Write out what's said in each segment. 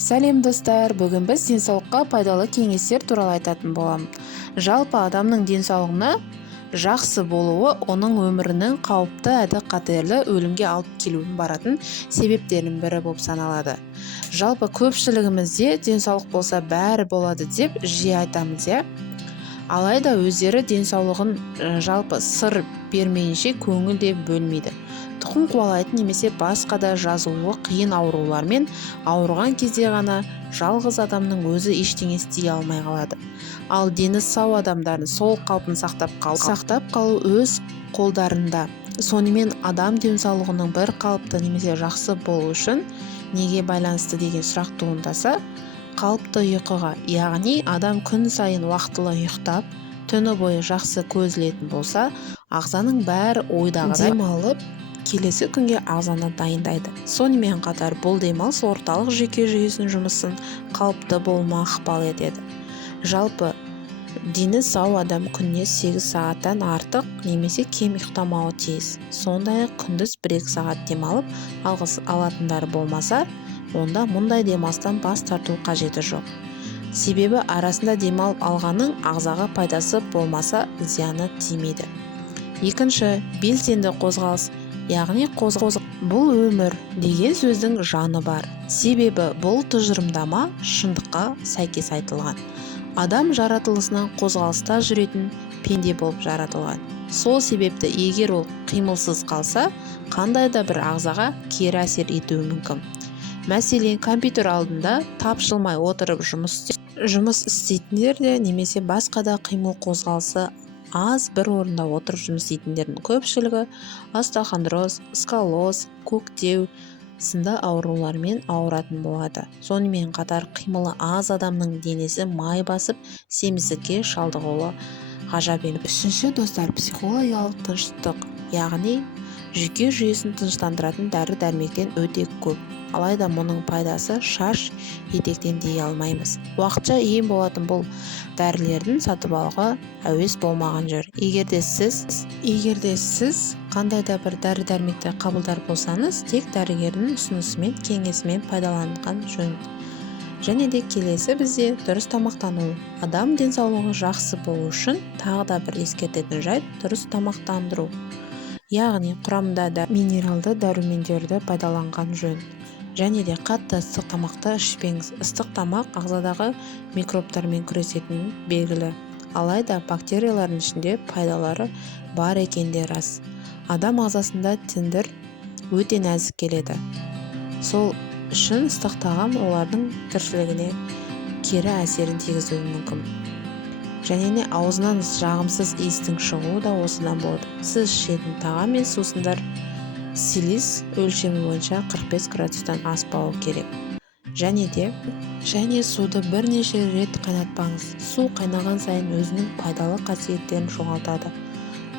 Сәлем достар, бүгін біз денсаулыққа пайдалы кеңестер туралы айтатын боламыз. Жалпы адамның денсаулығына жақсы болуы оның өмірінің қауіпті қатерлі өлімге алып келуін баратын себептерінің бірі болып саналады. Жалпы көпшілігімізде денсаулық болса бәрі болады деп жиі айтамыз, алайда өздері денсаулығын жалпы сыр бермейінше көңіл де бөлмейді. Тұқым қуалайтын немесе басқа да жазылуы қиын аурулармен ауырған кезде ғана жалғыз адамның өзі ештеңе істей алмай қалады. Ал дені сау адамдардың сол қалпын сақтап қалу өз қолдарында. Сонымен адам денсаулығының бір қалыпты немесе жақсы болу үшін неге байланысты деген сұрақ туындаса, қалыпты ұйқыға, яғни адам күн сайын уақытылы ұйықтап, түні бойы жақсы көз ілетін болса, ағзаның бәрі ойдағыдай демалып, келесі күнге ағзаны дайындайды. Сонымен қатар бұл демалыс орталық жүйке жүйесінің жұмысын қалыпты болуына ықпал етеді. Жалпы дені сау адам күніне 8 сағаттан артық немесе кем ұйықтамауы тиіс. Сондай-ақ күндіз 1-2 сағат демалып алатындар болмаса, онда мұндай демалыстан бас тарту қажеті жоқ. Себебі арасында демалып алғанның ағзаға пайдасы болмаса, зияны тимейді. Екінші, белсенді қозғалыс, яғни бұл өмір деген сөздің жаны бар. Себебі бұл тұжырымдама шындыққа сәйкес айтылған. Адам жаратылысынан қозғалыста жүретін пенде болып жаратылған. Сол себепті егер ол қимылсыз қалса, қандай да бір ағзаға кері әсер етуі мүмкін. Мәселен, компьютер алдында тапшылмай отырып жұмыс істейтіндер де немесе басқа да қимыл қозғалысы аз бір орында отырып жұмыс істейтіндердің көпшілігі остеохондроз, сколиоз, көктеу сынды аурулармен ауыратын болады. Сонымен қатар қимылы аз адамның денесі май басып, семіздікке шалдығуы ғажап емес. Үшінші достар, психологиялық тыныштық, яғни жүйке жүйесін тыныштандыратын дәрі-дәрмектен өте көп. Алайда мұның пайдасы шаш етектен дей алмаймыз. Уақытша ем болатын бұл дәрілердің сатып алуға әуес болмаған жөн. Егерде сіз қандай да бір дәрі-дәрмекті қабылдар болсаңыз, тек дәрігердің ұсынысымен, кеңесімен пайдаланған жөн. Және де келесі бізде дұрыс тамақтану. Адам денсаулығы жақсы болу үшін тағы да бір ескертетін жайт дұрыс тамақтандыру. Яғни құрамында минералды дәрумендерді пайдаланған жөн. Және де қатты ыстық тамақты ішпеңіз. Ыстық тамақ ағзадағы микробтармен күресетінін белгілі. Алайда бактериялардың ішінде пайдалары бар екені рас. Адам ағзасында тіндір өте нәзік келеді. Сол үшін ыстық тағам олардың тіршілігіне кері әсерін тигізуі мүмкін. Және де аузынан жағымсыз иістің шығуы да осыдан болады. Сіз ішетін тағам мен сусындар силиз өлшемі бойынша 45 градустан аспауы керек. Және суды бірнеше рет қайнатпаңыз. Су қайнаған сайын өзінің пайдалы қасиеттерін жоғалтады.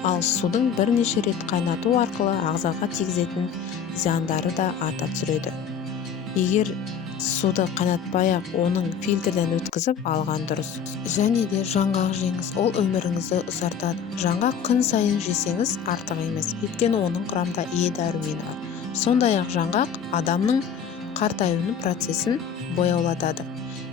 Ал судың бірнеше рет қайнату арқылы ағзаға тигізетін зияндары да арта түседі. Егер суды қайнатпай-ақ оның фильтрден өткізіп алған дұрыс. Және де жаңғақ жеңіз, ол өміріңізді ұзартады. Жаңғақ күн сайын жесеңіз артық емес, өйткені оның құрамында Е дәрумені бар. Сондай-ақ жаңғақ адамның қартаюының процесін бояулатады.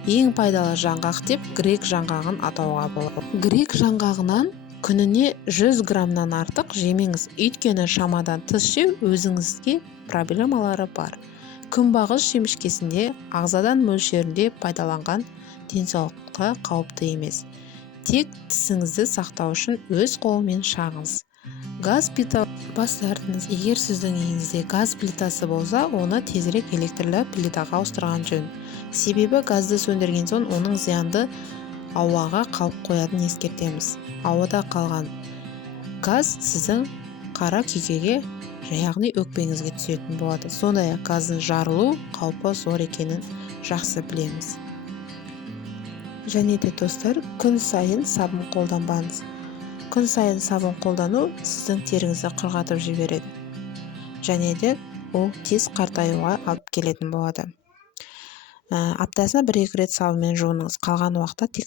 Ең пайдалы жаңғақ деп грек жаңғағын атауға болады. Грек жаңғағынан күніне 100 граммнан артық жемеңіз, өйткені шамадан тыс жеу өзіңізге проблемалары бар. Күнбағыс жемішкесінде ағзадан мөлшерінде пайдаланған денсаулыққа қауіпті емес. Тек тісіңізді сақтау үшін өз қолымен шағыңыз. Газ плита бас тартыңыз. Егер сіздің үйіңізде газ плитасы болса, оны тезірек электрлі плитаға ауыстырған жөн. Себебі газды сөндірген соң оның зиянды ауаға қалып қоятынын ескертеміз. Ауада қалған газ сіздің қара күйкеге, яғни өкпеңізге түсетін болады. Сондай-ақ газдың жарылу қаупі зор екенін жақсы білеміз. Және де достар, күн сайын сабын қолданбаңыз. Күн сайын сабын қолдану сіздің теріңізді құрғатып жібереді. Және де ол тез қартаюға алып келетін болады. Аптасына 1-2 рет сабынмен жуыныңыз. Қалған уақытта тек